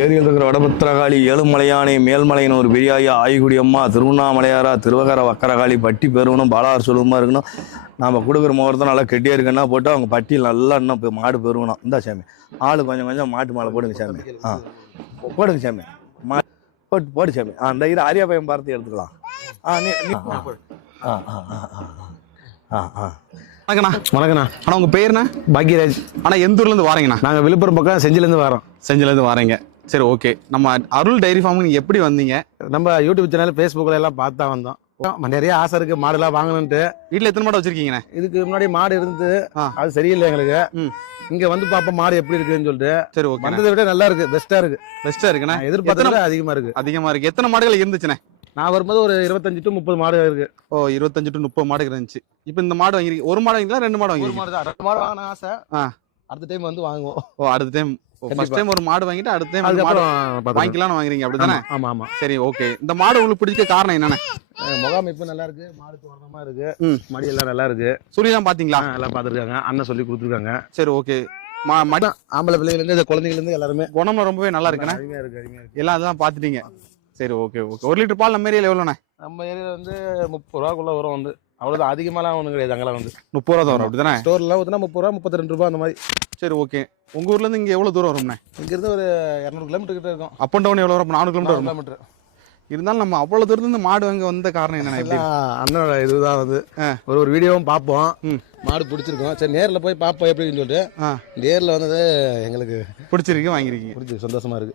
ஏரியில் இருக்கிற வடபத்திரகாளி ஏழுமலையானை மேல்மலையின் ஒரு பெரியாயா ஆய்குடி அம்மா திருவண்ணாமலையாரா திருவகர வக்கரகாளி பட்டி பெருவனும் பாலார் சொல்லுமா இருக்கணும். நாம் கொடுக்குற முகூர்த்தம் நல்லா கெட்டியாக இருக்குன்னா போட்டு அவங்க பட்டியில் நல்லா இன்னும் இப்போ மாடு பெருகணும் இந்த சாமி. ஆளு கொஞ்சம் கொஞ்சம் மாட்டு மாலை போடுங்க சாமி. ஆ. போடுங்க சாமி. மா போட்டு போடு சாமி. ஆ இந்த இது ஆரியா பையன் பார்த்து எடுத்துக்கலாம். ஆ நீ ஆ ஆ ஆ. ஆ ஆ. வணக்கண்ணா வணக்கண்ணா அண்ணா உங்க பேருண்ணா? பாக்யராஜ். அண்ணா எந்த ஊர்ல இருந்து வாரீங்கண்ணா? நாங்கள் விழுப்புரம் பக்கம் செஞ்சிலேருந்து வரோம். செஞ்சில இருந்து வாரீங்க. சரி ஓகே. நம்ம அருள் டைரி ஃபார்முக்கு நீங்க எப்படி வந்தீங்க? நம்ம யூடியூப் சேனல் ஃபேஸ்புக்கில் எல்லாம் பார்த்து வந்தோம். ஆமா, நிறைய ஆசை இருக்கு மாடுலாம் வாங்கணுன்ட்டு வீட்ல எத்தனை மாடு வச்சிருக்கீங்கண்ணே? இதுக்கு முன்னாடி மாடு இருந்து ஆ. அது சரியில்லை எங்களுக்கு. ம். இங்க வந்து பார்ப்போம் மாடு எப்படி இருக்குன்னு சொல்லிட்டு. சரி ஓகே வந்ததை விட நல்லா இருக்கு பெஸ்டா இருக்கு. பெஸ்டா இருக்குண்ணே. நான் எதிர்பார்த்ததை விட அதிகமா இருக்கு. அதிகமா இருக்கு. எத்தனை மாடுகள் இருந்துச்சுண்ணே? நான் வரும்போது ஒரு இருபத்தஞ்சு டு முப்பது மாடு இருக்கு. ஓ இருபத்தஞ்சு டு முப்பது மாடு இருந்துச்சு. இப்போ இந்த மாடு வாங்கிருக்கீங்க ஒரு மாடு வாங்கிங்களா ரெண்டு மாடு ஒரு வாங்கிருக்கீங்க மாடு தான். ரெண்டு மாடு வாங்கின ஆசை. ஆ. அடுத்த டைம் வந்து வாங்குவோம். ஓ அடுத்த டைம் ஃபர்ஸ்ட். டைம் ஒரு மாடு வாங்கிட்டு அடுத்த டைம் மாடு அதுக்கப்புறம் பார்த்துக்கலாம். வாங்கிக்கலாம்னு வாங்குறீங்க அப்படிதானே? ஆமா ஆமா சரி ஓகே இந்த மாடு உங்களுக்கு பிடிச்ச காரணம் என்னண்ணே அஹ் முகாமைப்பு நல்லா இருக்கு. மாடு தோரணமா இருக்கு. மடி எல்லாம் நல்லா இருக்கு. சூரியதான் பாத்தீங்களா? எல்லாம் பார்த்துருக்காங்க அண்ணன் சொல்லி கொடுத்துருக்காங்க. சரி ஓகே மடி ஆம்பளை பிள்ளைங்க இருந்து இந்த குழந்தைங்க இருந்து எல்லாருமே குணம் ரொம்பவே நல்லா இருக்குண்ணே. எல்லாம் அதெல்லாம் பாத்துட்டீங்க. சரி ஓகே ஓகே ஒரு லிட்டர் பால் நம்ம ஏரியால எவ்வளோண்ணே? நம்ம ஏரியால வந்து முப்பது ரூபாக்குள்ள வரும் வந்து. அவ்வளவுதான். அதிகமாலாம் ஒன்றும் கிடையாது. அங்கெல்லாம் வந்து. முப்பது ரூபா தான் வரும். அப்படிதானே? ஸ்டோர்ல ஊற்றினா முப்பது ரூபா முப்பத்தி ரெண்டு ரூபா அந்த மாதிரி. சரி ஓகே உங்க ஊர்ல இருந்து இங்க எவ்வளவு தூரம் வரும்ண்ணே? இங்கிருந்து ஒரு இரநூறு கிலோமீட்டர் கிட்ட இருக்கும். அப் அண்ட் டவுன் எவ்வளவு வரும்? நானூறு கிலோமீட்டர் கிலோமீட்டர் இருந்தாலும் நம்ம அவ்வளவு தூரத்துல இருந்து மாடு வாங்க வந்த காரணம் எப்படி அண்ணனோட இதுதான் வந்து. ஒரு ஒரு வீடியோவும் பார்ப்போம். ம். மாடு பிடிச்சிருக்கோம். சரி நேர்ல போய் பார்ப்போம் எப்படின்னு சொல்லிட்டு. ஆ. நேர்ல வந்தது எங்களுக்கு பிடிச்சிருக்கு வாங்கிருக்கீங்க பிடிச்சி சந்தோஷமா இருக்கு.